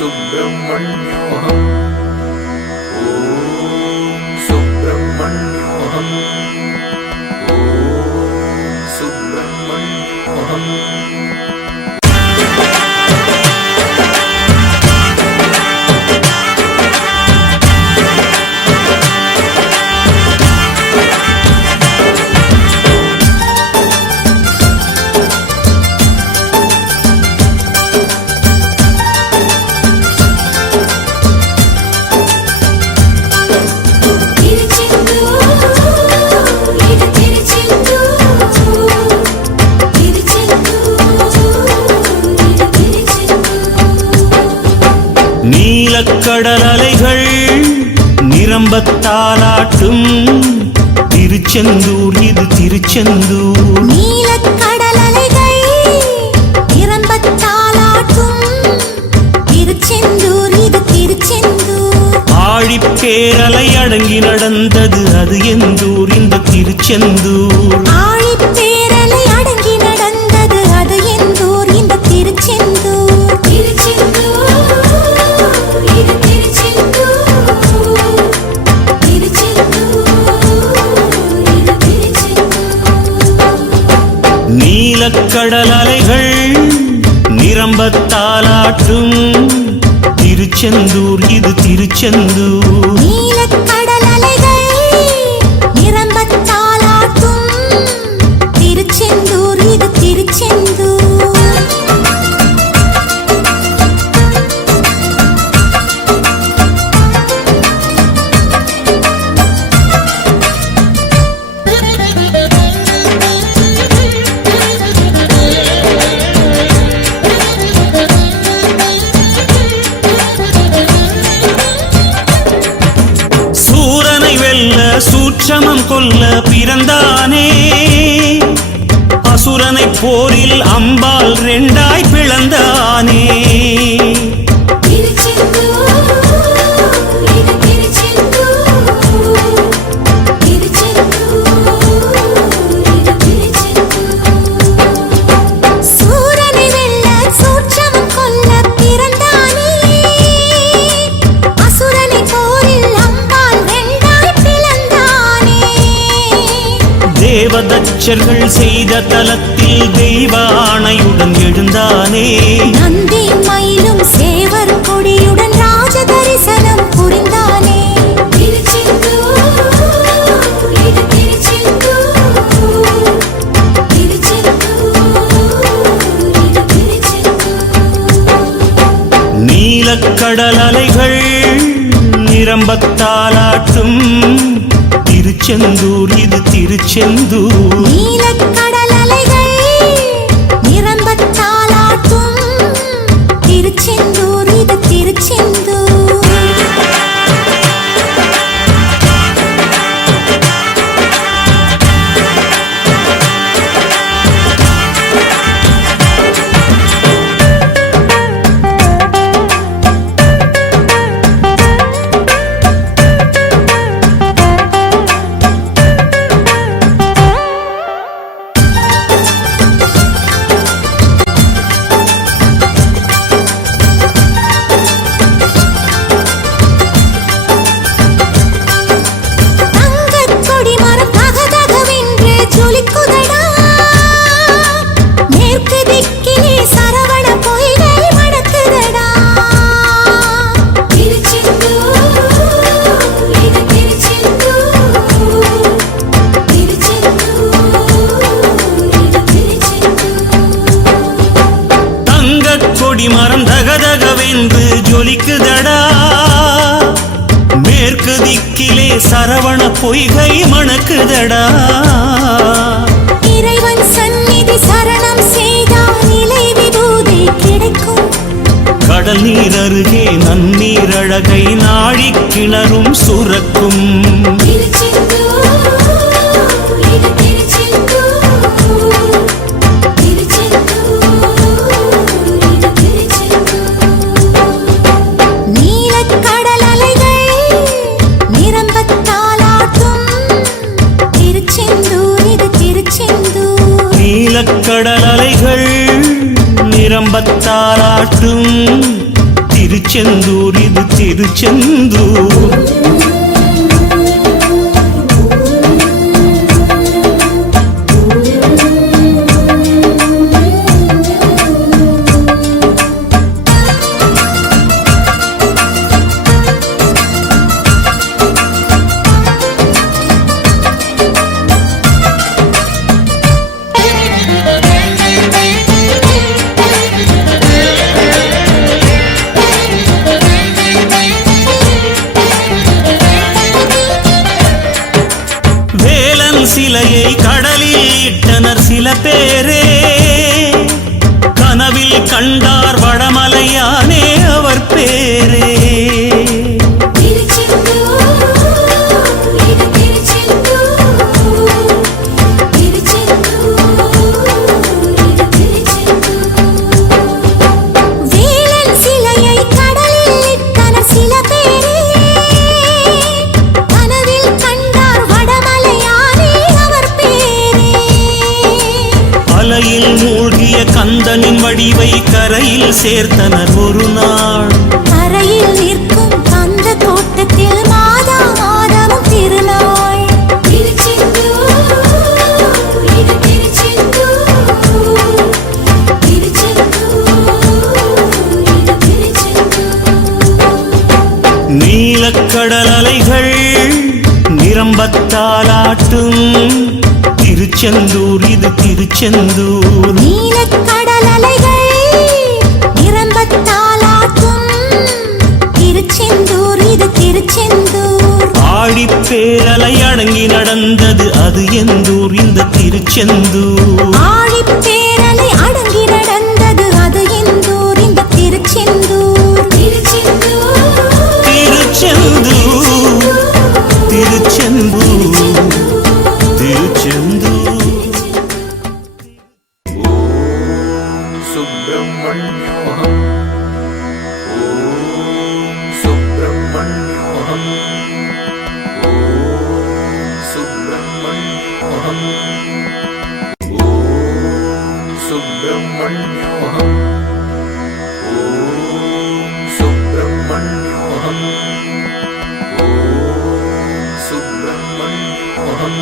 सुब्रह्मण्योऽहम् ॐ सुब्रह्मण्योऽहम् ॐ सुब्रह्मण्योऽहम् நீலக்கடல் அலைகள் நிரம்பத்தாலாட்டும் திருச்செந்தூர் இது திருச்செந்தூர். நீலக்கடல் அலைகள் நிரம்பத்தாலாட்டும் திருச்செந்தூர் இது திருச்செந்தூர். ஆழிப்பேரலை அடங்கி நடந்தது அது எந்தூர் இந்த திருச்செந்தூர். ஆழிப்பேரலை அடங்கி நடந்தது அது எந்தூர் இந்த திருச்செந்தூர். நீலக்கடல் அலைகள் நிரம்பத்தாலாட்டும் திருச்செந்தூர் இது திருச்செந்தூர். நீலக்கடல் அலைகள் நிரம்பத்தாலாட்டும் திருச்செந்தூர் இது திருச்செந்தூர். சூட்சமம் கொல்ல பிறந்தானே அசுரனை போரில் அம்பால் ரெண்டாய் பிளந்தானே. தேவதச்சர்கள் செய்த தலத்தில் தெய்வ ஆணையுடன் எழுந்தானே. நந்தி மயிலும் சேவர் கொடியுடன் ராஜ தரிசனம் புரிந்தானே. நீலக்கடல் அலைகள் நிரம்பத்தாலாட்டும் திருச்செந்தூர் இது திருச்செந்தூர். நீலக்கடல் அலைகள் நிரம்பத்தாலாட்டும் திருச்செந்தூர் இது திருச்செந்தூர். மரம் தகதகவென்று ஜொலிக்குதடா மேற்கு திக்கிலே சரவண பொய்கை மணக்குதடா. இறைவன் சந்நிதி சரணம் செய்தால் நிலை விபூதி கிடைக்கும். கடல் நீர் அருகே நன்னீர் அழகை நாழி கிணறும் சுரக்கும். நீலக்கடல் அலைகள் நிரம்பத்தாலாட்டும் திருச்செந்தூர் இது திருச்செந்தூர். நீலக்கடல் அலைகள் நிரம்பத்தாலாட்டும் திருச்செந்தூர் இது திருச்செந்தூர். சிலையை கடலில் இட்டனர் சில பேரே, கனவில் கண்டார் வடமலையானே அவர் பேரே. மூழ்கிய கந்தனின் வடிவை கரையில் சேர்த்தனர் ஒரு நாள். கரையில் நிற்கும் கந்த தோட்டத்தில் மாதா மாதமும் திருநாள். நீலக்கடல் அலைகள் நிரம்பத்தாலாட்டும் திருச்செந்தூர் இது திருச்செந்தூர். நீலக்கடல் அலைகள் நிரம்பத்தாலாட்டும் திருச்செந்தூர் இது திருச்செந்தூர். ஆழிப்பேரலை அடங்கி நடந்தது அது எந்தூர் இந்த திருச்செந்தூர். ஆழிப்பேரலை அடங்கி நடந்தது அது எந்தூர் இந்த திருச்செந்தூர். திருச்செந்தூர் திருச்செந்தூர் திருச்செந்தூர். सुब्रह्मण्योऽहम् ॐ सुब्रह्मण्योऽहम् ॐ सुब्रह्मण्योऽहम् ॐ सुब्रह्मण्योऽहम् ॐ सुब्रह्मण्योऽहम् ॐ सुब्रह्मण्योऽहम्.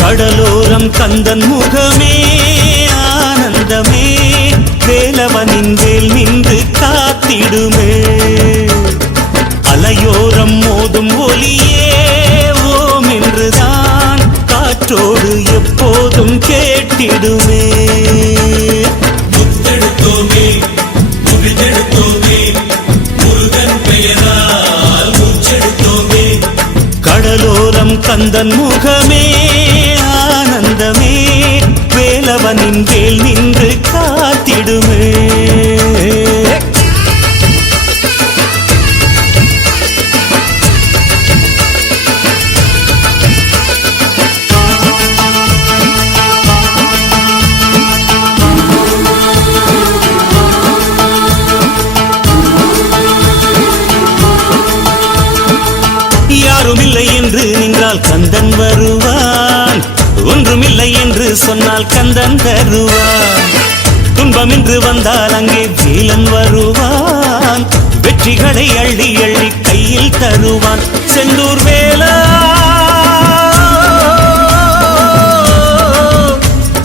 கடலோரம் கந்தன் முகமே ஆனந்தமே, வேலவனின் வேல் நின்று காத்திடுமே. அலையோரம் மோதும் ஒலியே ஓம் என்றுதான் காற்றோடு எப்போதும் கேட்டிடுமே. முத்தெடுத்தோமே முகிழ்ந்தெடுத்தோமே முருகன் பெயரால் மூச்செடுத்தோமே. கடலோரம் கந்தன் முகமே ஆனந்தமே, வேலவனின் வேல் நின்று காத்திடுமே. யாருமில்லை என்று நின்றால் கந்தன் வருவான், ஒன்றுமில்லை என்று சொன்னால் கந்தன் தருவான். துன்பம் என்று வந்தால் அங்கே வேலன் வருவான், வெற்றிகளை அள்ளி அள்ளி கையில் தருவான். செந்தூர் வேலா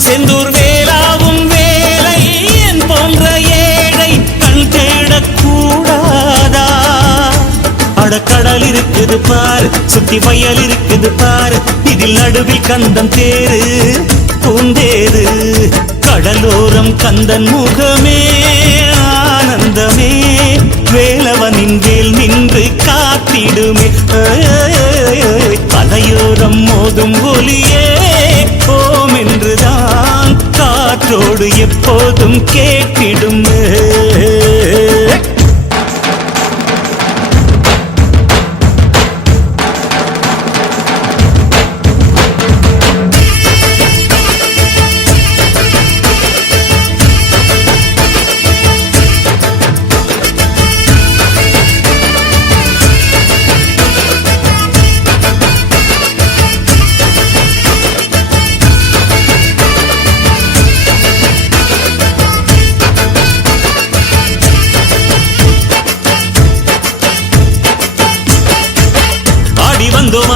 செந்தூர் வேலாவும் வேலை என் போன்ற ஏழை கண் தேடக்கூடாதா? அடக்கடல் இருக்குது பாரு, சுத்தி வயல் இருக்குது பாரு, இதில் நடுவில் கந்தன் தேரு பூந்தேரு. கடலோரம் கந்தன் முகமே ஆனந்தமே வேலவனின் வேல் நின்று காத்திடுமே அலையோரம் மோதும் ஒலியே ஓம் என்றுதான் காற்றோடு எப்போதும் கேட்டிடுமே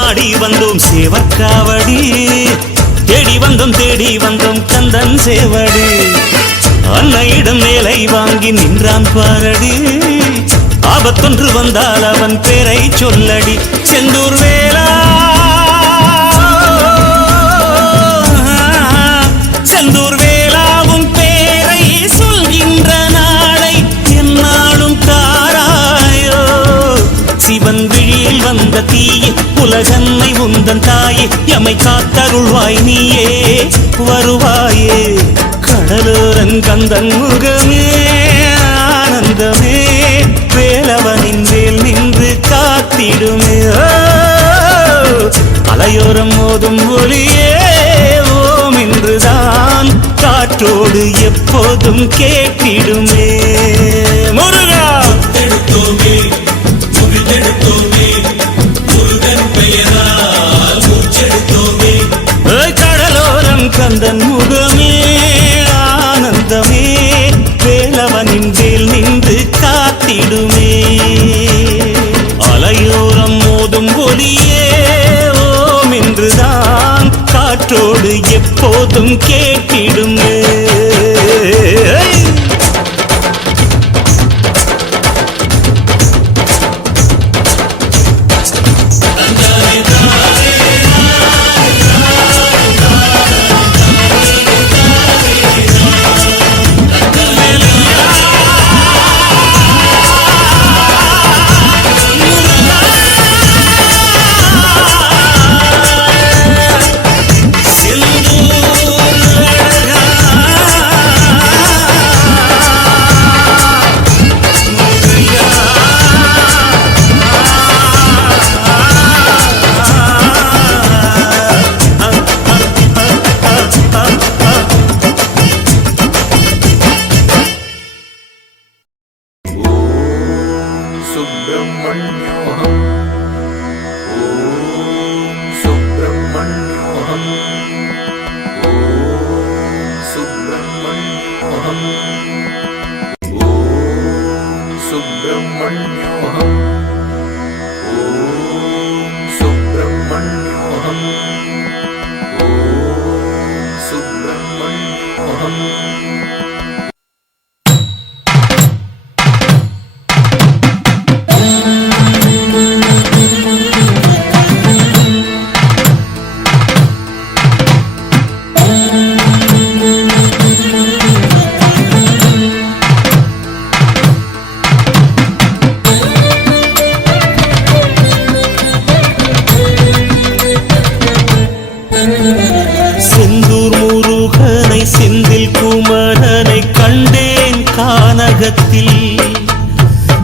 ஆடி வந்தோம் சேவக்காவடி தேடி வந்தோம் கந்தன் சேவடி அன்னையிடம் மேலை வாங்கி நின்றான் பாரடி ஆபத்தொன்று வந்தால் அவன் பேரை சொல்லடி செந்தூர் வேலா செந்தூர் வேலாவும் பேரை சொல்கின்ற நாளை என்னாலும் தாராயோ சிவன் விழியில் வந்த தீயே உலகன்னை உந்தன் தாயே எமை காத்தருள்வாய் நீயே வருவாயே கடலோரன் கந்தன் முகமே ஆனந்தமே வேலவனின் வேல் நின்று காத்திடுமே அலையோரம் மோதும் ஒலியே ஓம் என்றுதான் காற்றோடு எப்போதும் கேட்டிடுமே முருகா கடலோரம் கந்தன் முகமே ஆனந்தமே வேலவனின் வேல் நின்று காத்திடுமே அலையோரம் மோதும் ஒலியே ஓம் என்றுதான் காற்றோடு எப்போதும் கேட்டிடுமே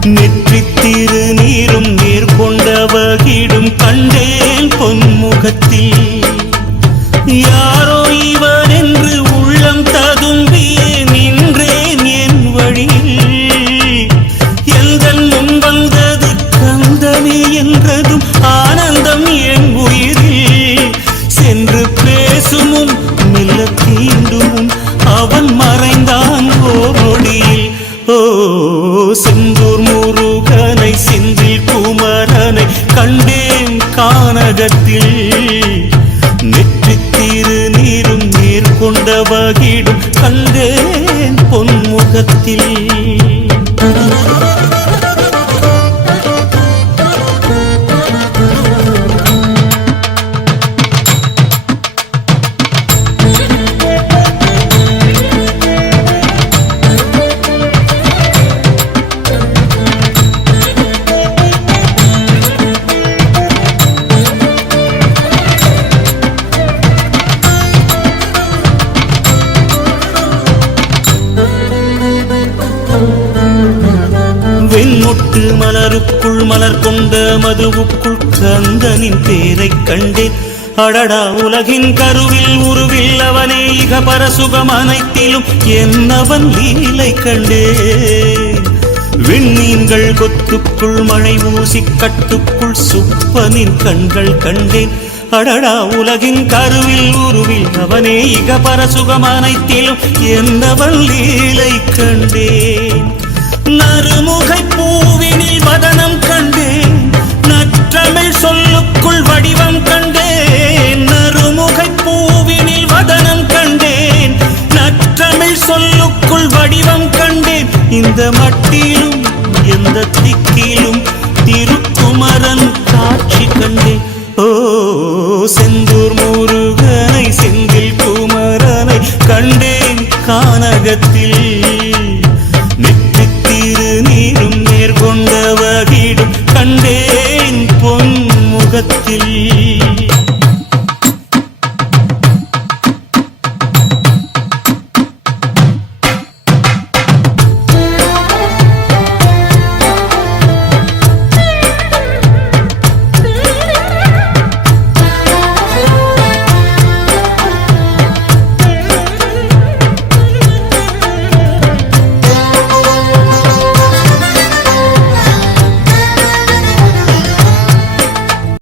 நெற்றித் திருநீரும் நேர்கொண்டவகிடும் கண்டேன் பொன்முகத்தில் யாரோ இவன் என்று உள்ளம் ததும்பியே நின்றேன் என் வழியில் எந்தன் முன் வந்தது கந்தனே என்றதும் ஆனந்தம் என் உயிரில் சென்று பேசுமும் மெல்ல தீண்டும் அவன் மறைந்தான் ஓடியில் ஓ செந்தூர் முருகனை செந்தில் குமரனை கண்டேன் கானகத்தில் நெற்றித் திருநீரும் நேர்கொண்டவகிடும் கண்டேன் பொன்முகத்தில் மொட்டு மலருக்குள் மலர் கொண்ட மதுவுக்குள் கந்தனின் பேரைக் கண்டேன். அடடா உலகின் கருவில் உருவில் அவனே இக பரசுகம் அனைத்திலும் என்னவன் லீலை கண்டேன். விண்மீன்கள் கொத்துக்குள் மழை ஊசி கட்டுக்குள் சுப்பனின் கண்கள் கண்டேன். அடடா உலகின் கருவில் உருவில் அவனே இக பரசுகம் அனைத்திலும் என்னவன் லீலை கண்டேன். நறுமுகை பூவினில் வதனம் கண்டேன், நற்றமிழ் சொல்லுக்குள் வடிவம் கண்டேன். நறுமுகை பூவினில் வதனம் கண்டேன், நற்றமிழ் சொல்லுக்குள் வடிவம் கண்டேன். இந்த மட்டிலும் எந்த திக்கிலும் திருக்குமரன் காட்சி கண்டேன். ஓ செந்தூர் முருகனை செந்தில் குமரனை கண்டேன் கானகத்தில். நெற்றித்திரு நீரும் நேர்கொண்ட வகிடும் கண்டேன் பொன்முகத்தில்.